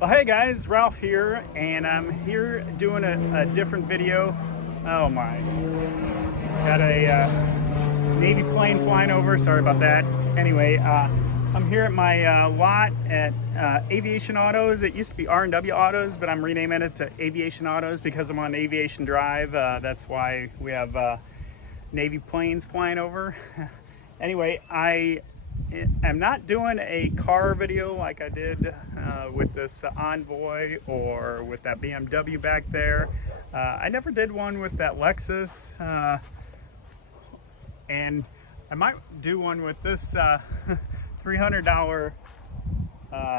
Well, hey guys, Ralph here, and I'm here doing a different video. Oh my, got a Navy plane flying over, sorry about that. Anyway, I'm here at my lot at Aviation Autos. It used to be RnW Autos, but I'm renaming it to Aviation Autos because I'm on Aviation Drive. That's why we have Navy planes flying over. Anyway, I'm not doing a car video like I did with this Envoy or with that BMW back there. I never did one with that Lexus, and I might do one with this $300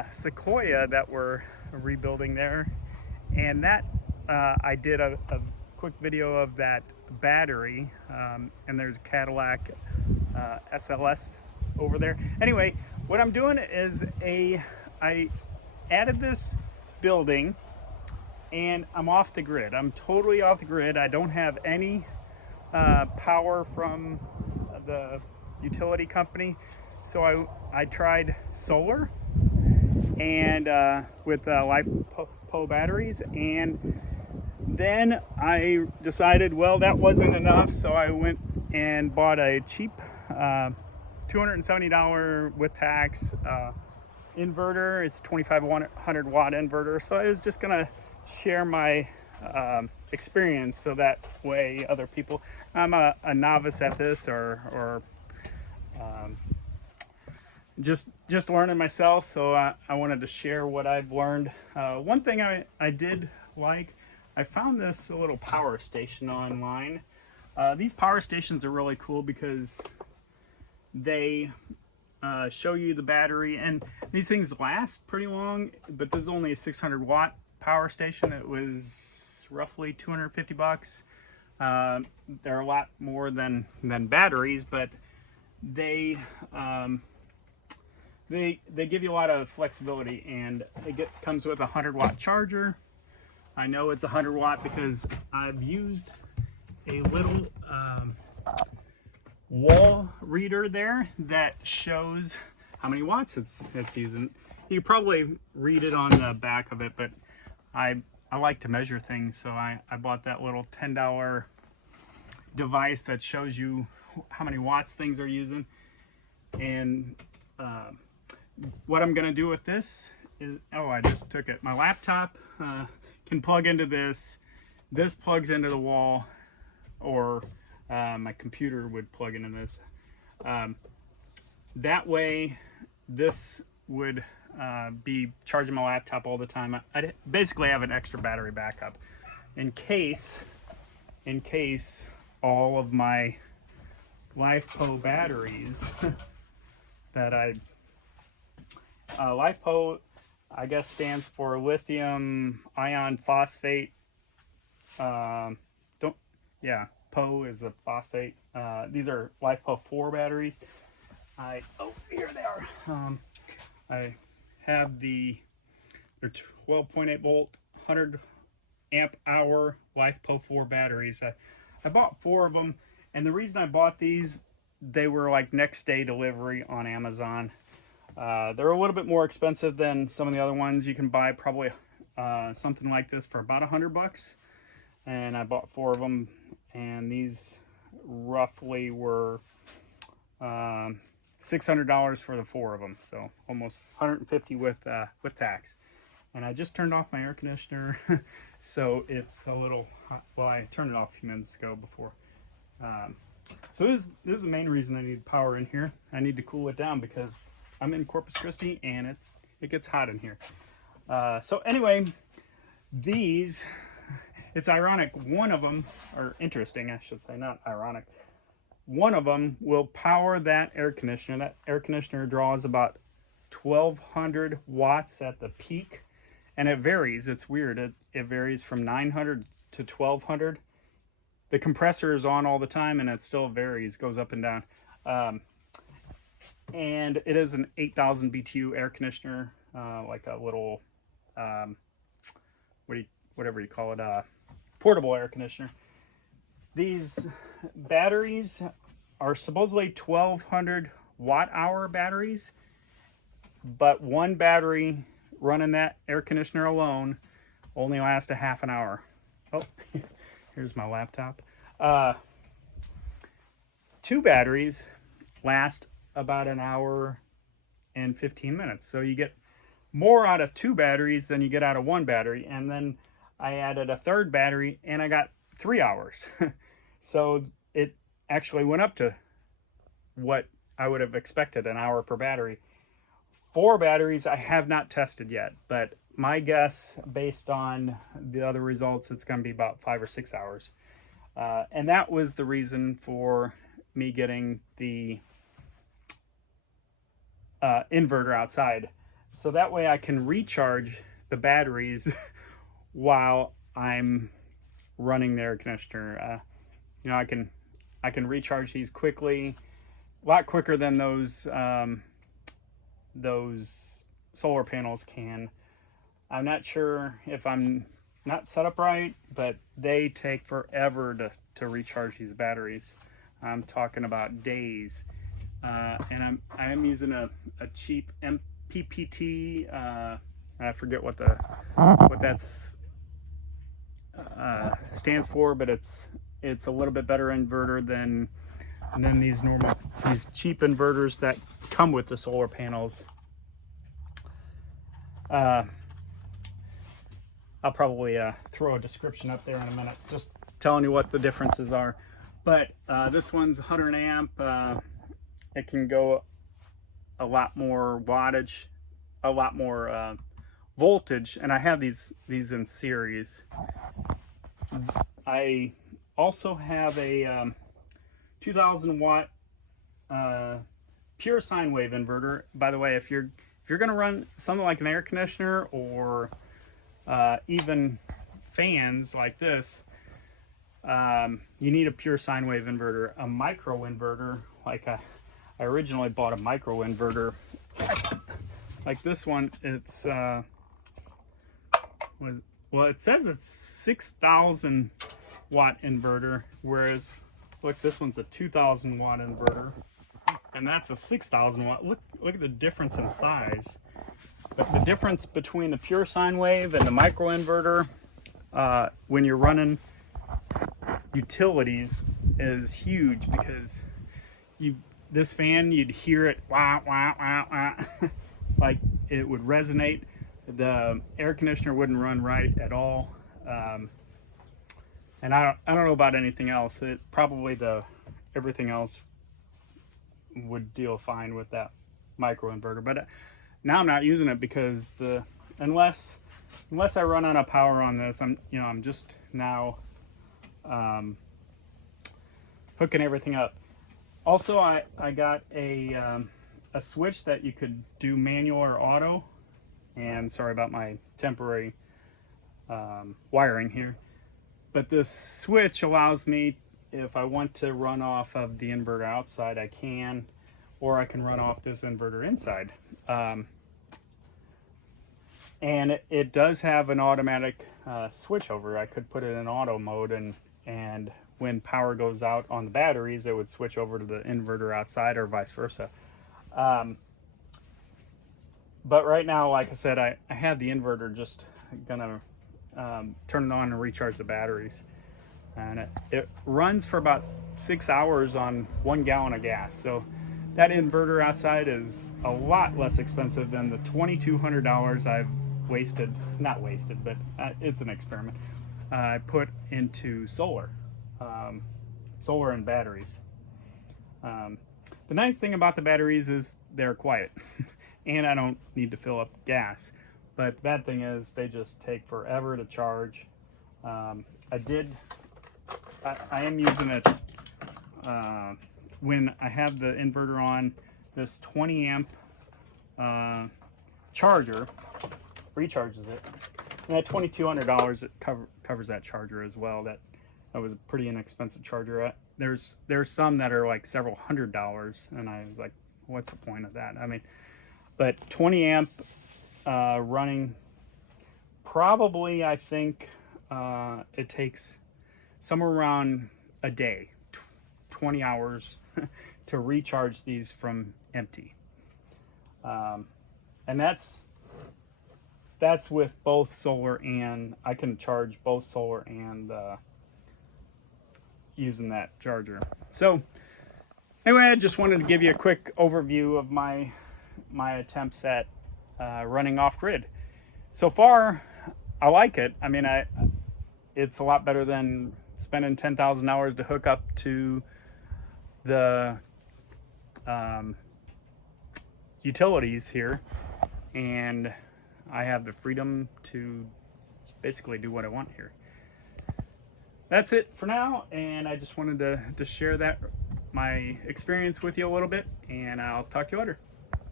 Sequoia that we're rebuilding there. And that I did a quick video of that battery, and there's Cadillac SLS over there. Anyway, what I'm doing is I added this building and I'm off the grid. I'm totally off the grid. I don't have any power from the utility company. So I tried solar and with LiFePO batteries, and then I decided, well, that wasn't enough, so I went and bought a cheap $270 with tax inverter. It's 2500 watt inverter. So I was just gonna share my experience, so that way other people, I'm a novice at this, or just learning myself. So I wanted to share what I've learned. One thing I did like, I found this little power station online. These power stations are really cool because they show you the battery, and these things last pretty long, but this is only a 600 watt power station. It was roughly 250 bucks. They're a lot more than batteries, but they give you a lot of flexibility, and it comes with a 100 watt charger. I know it's 100 watt because I've used a little wall reader there that shows how many watts it's using. You can probably read it on the back of it, but I like to measure things, so I bought that little $10 device that shows you how many watts things are using. And what I'm gonna do with this is, I just took it. My laptop can plug into this. This plugs into the wall, or my computer would plug into this. That way, this would be charging my laptop all the time. I basically have an extra battery backup in case all of my LiFePO batteries that LiFePO, I guess, stands for lithium ion phosphate. PO is a phosphate. These are LiFePO 4 batteries. Here they are. I have they're 12.8 volt, 100 amp hour LiFePO 4 batteries. I bought 4 of them, and the reason I bought these, they were like next day delivery on Amazon. They're a little bit more expensive than some of the other ones. You can buy probably something like this for about 100 bucks. And I bought 4 of them, and these roughly were $600 for the 4 of them, so almost 150 with tax. And I just turned off my air conditioner, so it's a little hot. Well, I turned it off a few minutes ago before. So this is the main reason I need power in here. I need to cool it down because I'm in Corpus Christi and it gets hot in here. So anyway, these, it's ironic, one of them, or interesting I should say, not ironic, one of them will power that air conditioner. That air conditioner draws about 1200 watts at the peak, and it varies. It's weird. It varies from 900 to 1200. The compressor is on all the time, and it still varies, goes up and down. And it is an 8000 BTU air conditioner, like a little, whatever you call it, portable air conditioner. These batteries are supposedly 1200 watt hour batteries, but one battery running that air conditioner alone only lasts a half an hour. Oh, here's my laptop. 2 batteries last about an hour and 15 minutes. So you get more out of 2 batteries than you get out of 1 battery. And then I added a 3rd battery and I got 3 hours. So it actually went up to what I would have expected, an hour per battery. 4 batteries I have not tested yet, but my guess, based on the other results, it's going to be about 5 or 6 hours. And that was the reason for me getting the inverter outside. So that way I can recharge the batteries while I'm running the air conditioner. You know, I can recharge these quickly, a lot quicker than those solar panels can. I'm not sure if I'm not set up right, but they take forever to recharge these batteries. I'm talking about days. And I am using a cheap MPPT. I forget what that's stands for, but it's a little bit better inverter than these cheap inverters that come with the solar panels. I'll probably throw a description up there in a minute, just telling you what the differences are. But this one's 100 amp. It can go a lot more wattage, a lot more voltage, and I have these in series. I also have a 2000 watt pure sine wave inverter. By the way, if you're going to run something like an air conditioner or even fans like this, you need a pure sine wave inverter. A micro inverter, like I originally bought a micro inverter like this one. It's well, it says it's 6,000 watt inverter, whereas look, this one's a 2,000 watt inverter, and that's a 6,000 watt. Look at the difference in size. But the difference between the pure sine wave and the micro inverter, when you're running utilities, is huge, because this fan, you'd hear it wah wah wah wah like it would resonate. The air conditioner wouldn't run right at all. And I don't know about anything else. Everything else would deal fine with that micro inverter. But now I'm not using it because unless I run out of power on this, I'm just now hooking everything up. Also, I got a switch that you could do manual or auto. And sorry about my temporary wiring here. But this switch allows me, if I want to run off of the inverter outside, I can, or I can run off this inverter inside. And it does have an automatic switch over. I could put it in auto mode, and when power goes out on the batteries, it would switch over to the inverter outside, or vice versa. But right now, like I said, I have the inverter just gonna turn it on and recharge the batteries. And it runs for about 6 hours on 1 gallon of gas. So that inverter outside is a lot less expensive than the $2,200 I've wasted, not wasted, but it's an experiment, I put into solar and batteries. The nice thing about the batteries is they're quiet and I don't need to fill up gas. But the bad thing is they just take forever to charge. I am using it when I have the inverter on. This 20 amp charger recharges it. And at $2,200, it covers that charger as well. That was a pretty inexpensive charger. There's some that are like several $100s, and I was like, what's the point of that? I mean, but 20 amp running, probably, I think it takes somewhere around a day, 20 hours to recharge these from empty. And that's that's with both solar, and I can charge both solar and using that charger. So anyway, I just wanted to give you a quick overview of my attempts at running off grid. So far, I like it. I mean, it's a lot better than spending 10,000 hours to hook up to the utilities here, and I have the freedom to basically do what I want here. That's it for now, and I just wanted to share that my experience with you a little bit, and I'll talk to you later.